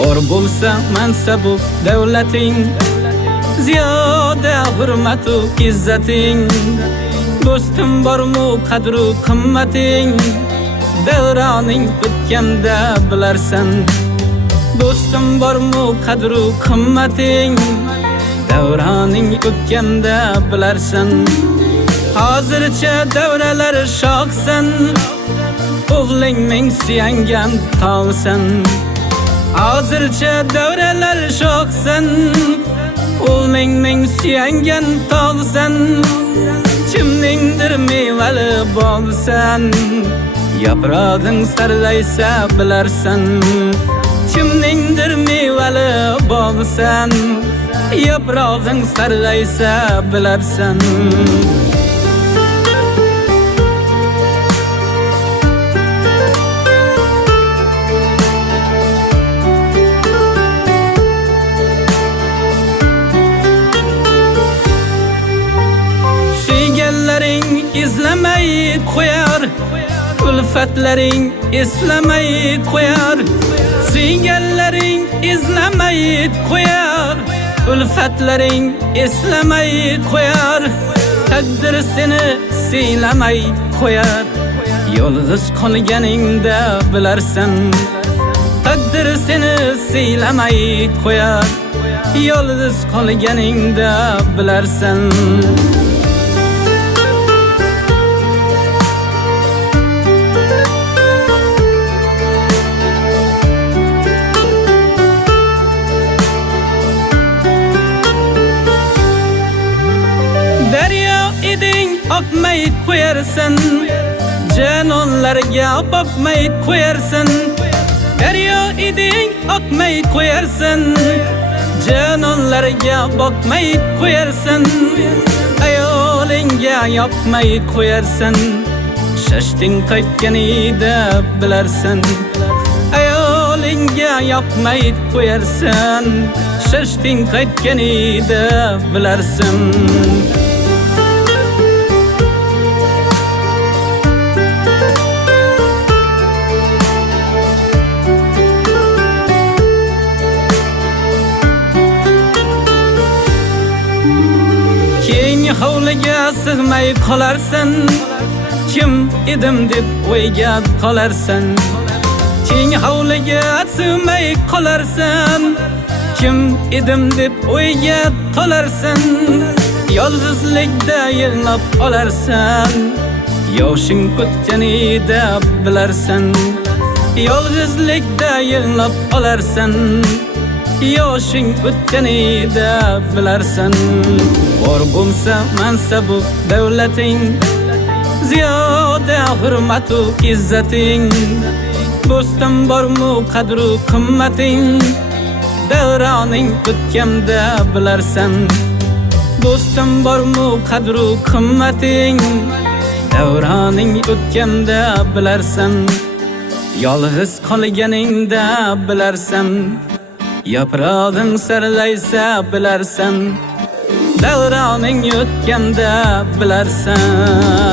Bor bo'lsa mansabu davlating, ziyoda hurmatu izzating. Do'stim bormi qadru qimmating, davroning o'tganda bilarsan. Do'stim bormi qadru qimmating, davroning o'tganda bilarsan. Hozircha davralar shoqsan, o'g'ling ming suyangan tog'san. Hozircha davralar shoqsan, o'g'ling ming suyangan tog'san. Kimningdir mevali bo'lsan, yaprog'ing sarg'aysa bilarsan. Kimningdir mevali bo'lsan, yaprog'ing sarg'aysa bilarsan. Suyganlaring izlamay qo'yar, ulfatlaring eslamay qo'yar. Suyganlaring izlamay qo'yar, ulfatlaring eslamay qo'yar. Taqdir seni siylamay qo'yar, yolg'iz qolganingda bilarsan. Taqdir seni siylamay qo'yar, yolg'iz qolganingda bilarsan. Daryo eding oqmay qo'yarsan, janonlarga boqmay qo'yarsan. Daryo eding oqmay qo'yarsan, janonlarga boqmay qo'yarsan. Ayolingga yoqmay qo'yarsan, shashding qaytganida bilarsan. Ayolingga yoqmay qo'yarsan, shashding qaytganida bilarsan. Hovliga sig'may qolarsan, kim edim deb o'yga qolarsan. Keng hovliga sig'may qolarsan, kim edim deb o'yga qolarsan. Yolg'izlikda yig'lab qolarsan, yoshing o'tganida bilarsan. Yolg'izlikda yig'lab qolarsan, yoshing o'tganida bilarsan. Bor bo'lsa mansabu davlating, ziyoda hurmatu izzating. Do'stim bormi qadru qimmating, davroning o'tganda bilarsan. Do'stim bormi qadru qimmating, davroning o'tganda bilarsan. Yolg'iz qolganingda bilarsan, yaprog'ing sarg'aysa bilarsan. Davroning o'tganda bilarsan.